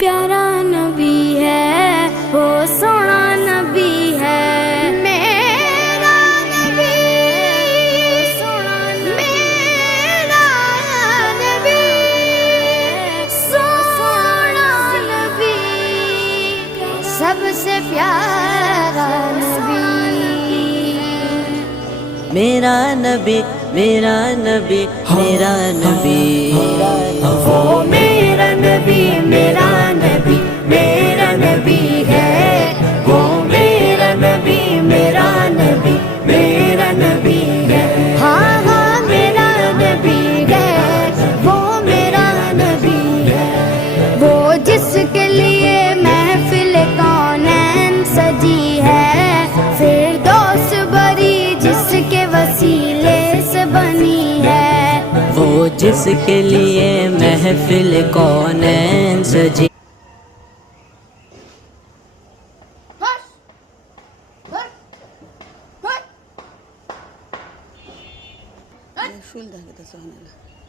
प्यारा नबी है, वो सोना नबी है, मेरा नबी, सोना मेरा नबी, सोना नबी, सबसे प्यारा नबी। मेरा नबी मेरा नबी मेरा नबी, वो मेरा नबी मेरा नबी मेरा नबी है, वो मेरा नबी मेरा नबी मेरा नबी है, हाँ हाँ मेरा नबी है, वो मेरा नबी है, वो जिसके लिए महफिल कौनैन सजी है, फिरदौस बरी जिसके वसीले से बनी है, वो जिसके लिए महफिल कौनैन सजी। শুল দেখাতেছে অনেক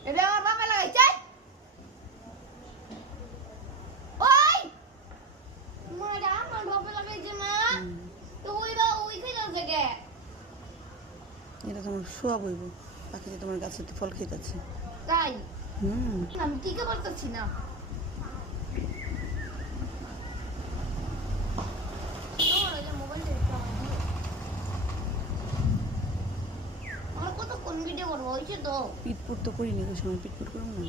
এটা আমার বাবা লাগাইছে। ওই মারা আমার বাবা লাগাইছে না, তো ওই খাইছে কে? এটা তোমার শোয়া বইব, পাখিতে তোমার গাছে তো ফল খেতেছে। তাই আমি টিকে পারতেছি না। আমার কত কোন ভিডিও করবো হয়েছে তো পিটপুট তো করিনি, ওই সময় পিটপুট করবো না।